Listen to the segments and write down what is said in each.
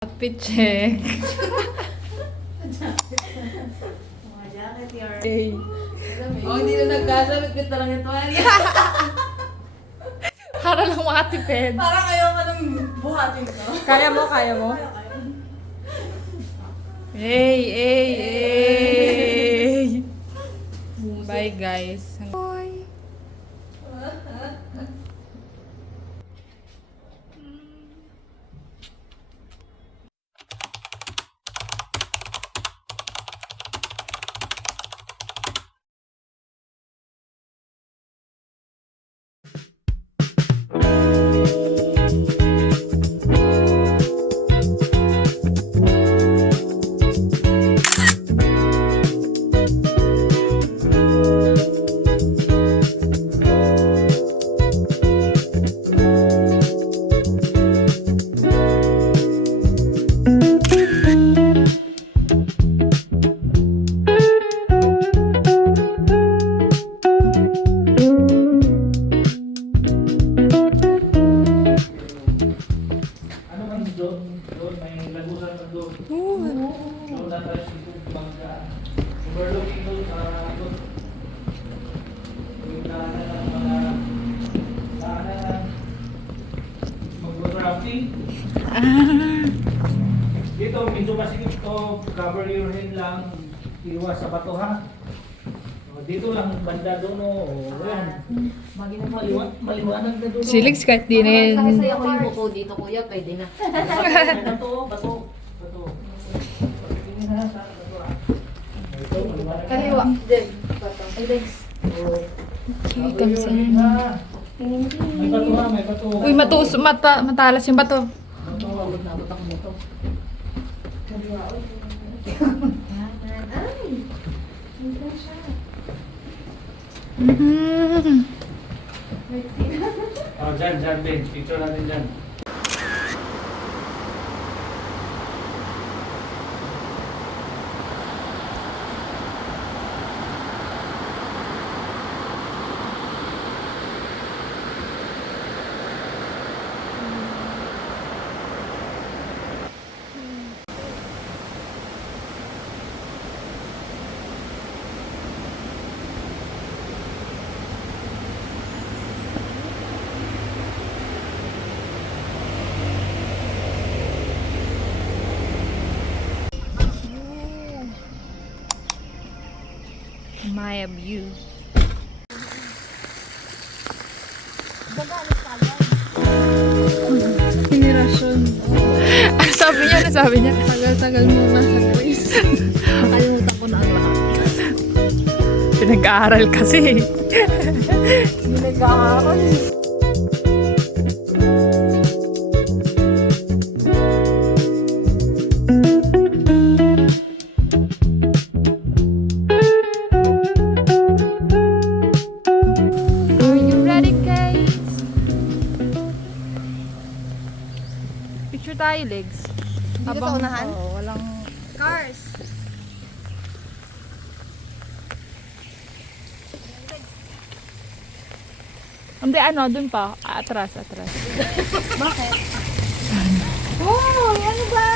Outfit check. Mga jacket yar. Hey. Oh, hindi na nagkasabit-bit na lang ito. Para lang makatipid. Parang ayaw ka ng buhatin ko. Kaya mo, kaya mo. Hey, hey, hey. Bye guys. Bye. Doon, may lagusan na doon. Doon na tayo sa bangga. Overlooking doon sa doon. Yung daanan ng mga daanan mag-rafting. Dito, medyo masikip to. Cover your head lang. Iwas sa bato ha. Dito lang banda doon o. Maliwanag na doon. Siligs kahit di na yun. Nakasaya ko yung buko dito, kuya. Pwede na. Bato. Tingin na sa bato ah. Ito, maliwanag na. Kaliwa. Then, batang. Ay, thanks. Chicken sand. May bato ha, may bato. Uy, matalas yung bato. Bato. Nabot ako nito. Kaliwa. Ay. Hindi siya. Oh, dyan, Ben. Picture natin dyan. Maya view. Generasyon. Ano sabi niya? Ano sabi niya? Tagal-tagal mo na sa quiz. Nakalimutan ko na ang lahat. Pinag-aaral kasi. Nag-aaral. Are you ready, guys? Picture tayo, legs. Dito sa unahan? Oo, walang... Cars. Hindi, ano, dun pa. Atras. Bakit? Oh, ano ba?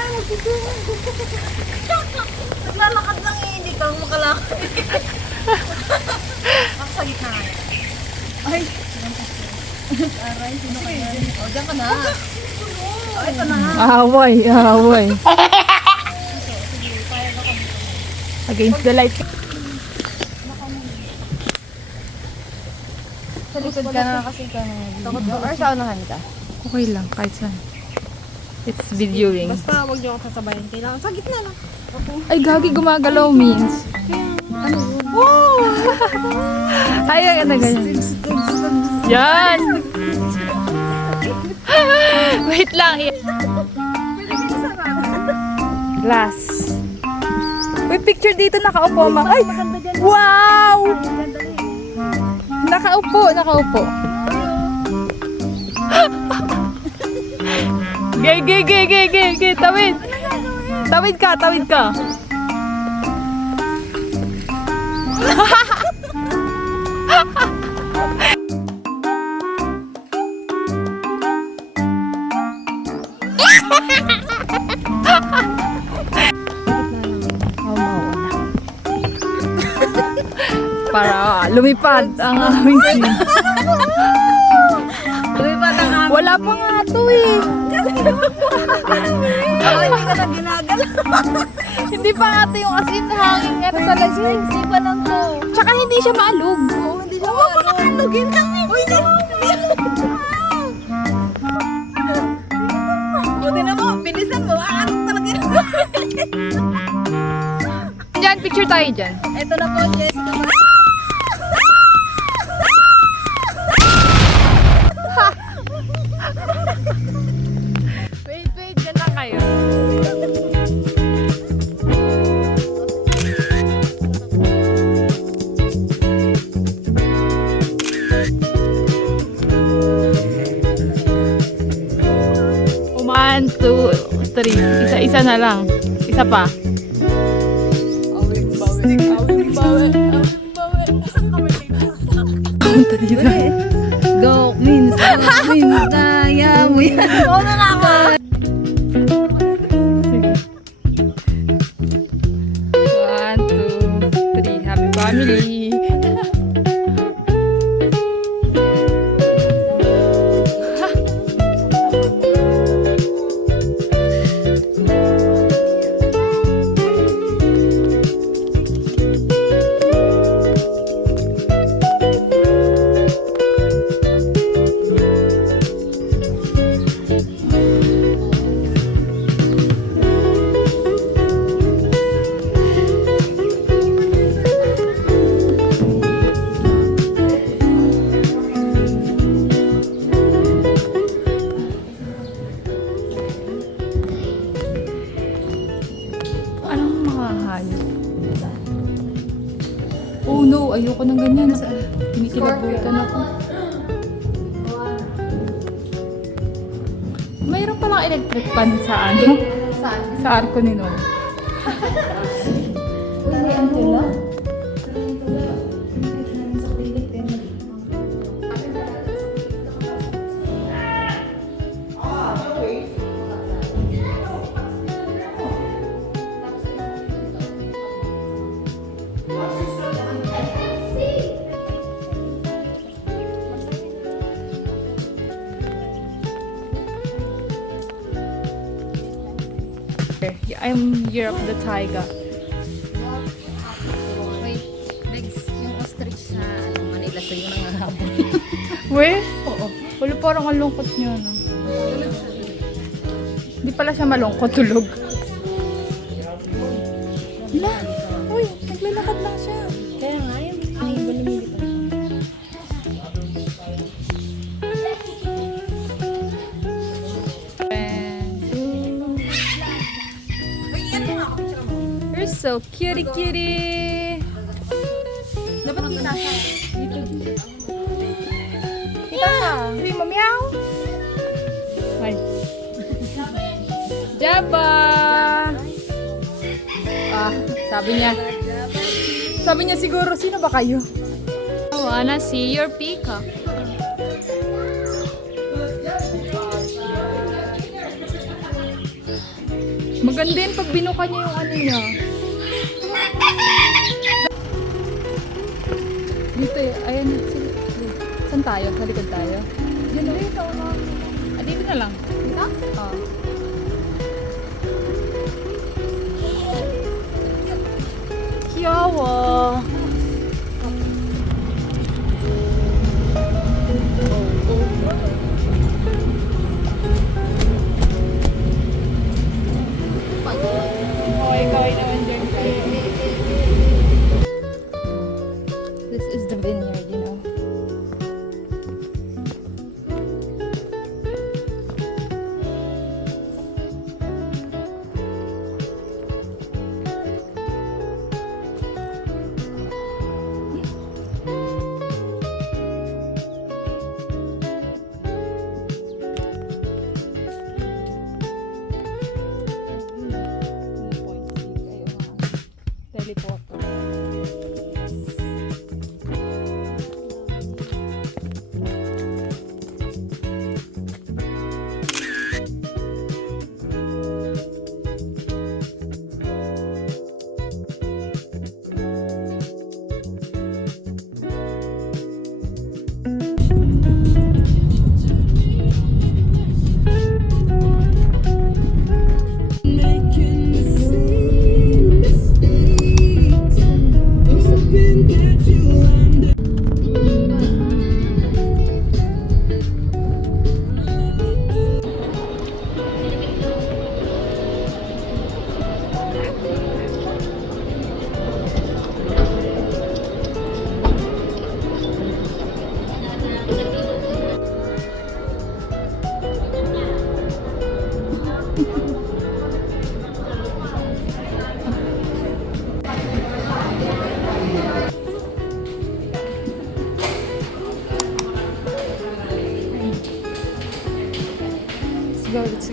Naglalakad lang eh, hindi ka makalakad. Ako sa gitna nga. Ay. Aray, sino kaya? O, dyan ka na. O, ito na nga. Away. Against the light. Sa likod ka na kasi ka na. Takot ba? Or sa unahan ka? Okay lang, kahit saan. It's videoing. Basta huwag niyo ako sasabayan. Kailangan sa gitna lang. Ay, gagi, gumagalaw means. Ano yun? Wow! Ay, ano ganyan. Yan! Wait lang. Glass. Uy, picture dito, nakaupo, ma. Ay! Wow! Nakaupo. Gay. Tawid ka. para lumipad ang aming scene. Lumipad ang amin. Wala pa nga to eh. Hindi ka na ginagalaw. Hindi pa nga to yung asin hangin nga talaga. Sipa lang to. Tsaka hindi siya maalog. Oo, hindi siya makalugin kami. Uy, hindi. Buti na mo, bilisan mo. Aanong talaga yun. Diyan, picture tayo dyan. Ito na po, Jessica. Wait, dyan lang kayo. One, two, three. Isa na lang. Isa pa. Punta dito. Go, means kaya mo yan. Oo na nga ako. One, two, three. Happy family. Anong mga hayop? Oh no, ayoko ng ganyan. Kinikilabutan ako. Mayroon palang electric pan sa ano? Saan? Sa arko ni Noel. Uy, may antula. I'm Year of the Tiger. Wait, next, yung ostrich sa Manila sa'yo nangahabol. Weh? Oo. Wala parang ang lungkot niya, no? Hindi pala siya malungkot, tulog. Wala. Uy, naglalakad lang siya. Kaya nga yun, ay balimili pa. You're so cutie. Dapat kita siya. Kita ka. Hindi mo meow. Ay. Jabba. Sabi niya siguro, sino ba kayo? I wanna see your peacock. Maganda yun pag binuka niya yung ano niya. Dito eh. Ayan. Sige. Saan tayo? Sa likod tayo? Diyan rin. Sa una. Dito na lang. Dito? Oo. Kiyawa. This is the vineyard, you know.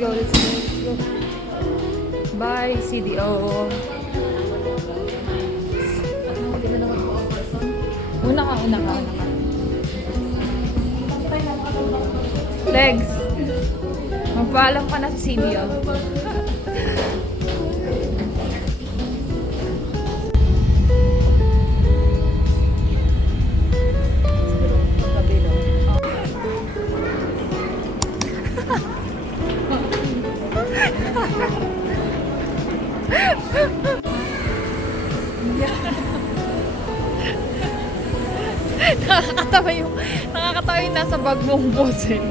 go, let's go, let's go. Bye, CDO. Hindi na naman po ang person. Una ka, una ka, una ka. Legs. Magpaalam ka na sa CDO. nakakatawa yung nasa bag mong boss eh.